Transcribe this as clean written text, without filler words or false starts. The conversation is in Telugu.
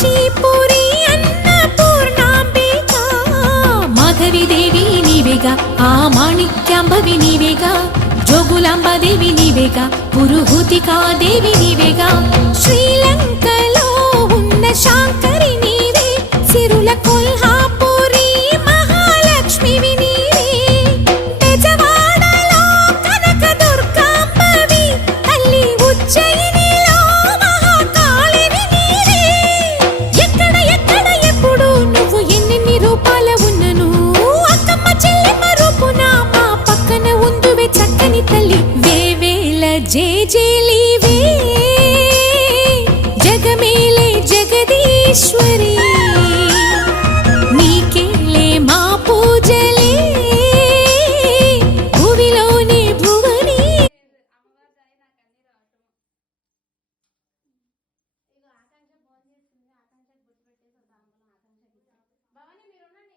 కాశీపురి అన్నపూర్ణాంబిక మాధవి దేవి నీవేగా ఆ మాణిక్యాంబవి నీవేగా జోగులాంబదేవి నీవేగా పురుహూతికా దేవి నీవేగా శ్రీలంకలో ఉన్న శాంకరి నీవే సిరుల కొల్హాపురి మహాలక్ష్మివి నీవే బెజవాడలో కనక దుర్గాంబవి తల్లి ఉజ్జయినిలో మహాకాళివి నీవే ఎక్కడ ఎక్కడ ఎప్పుడు నువ్వు ఎన్నెన్ని రూపాల ఉన్నను అక్కమ్మ చెల్లెమ్మ రూపున మా పక్కన ఉందువే చక్కని తల్లి వేవేల జేజేలివే జగమేలే జగదీశ్వరి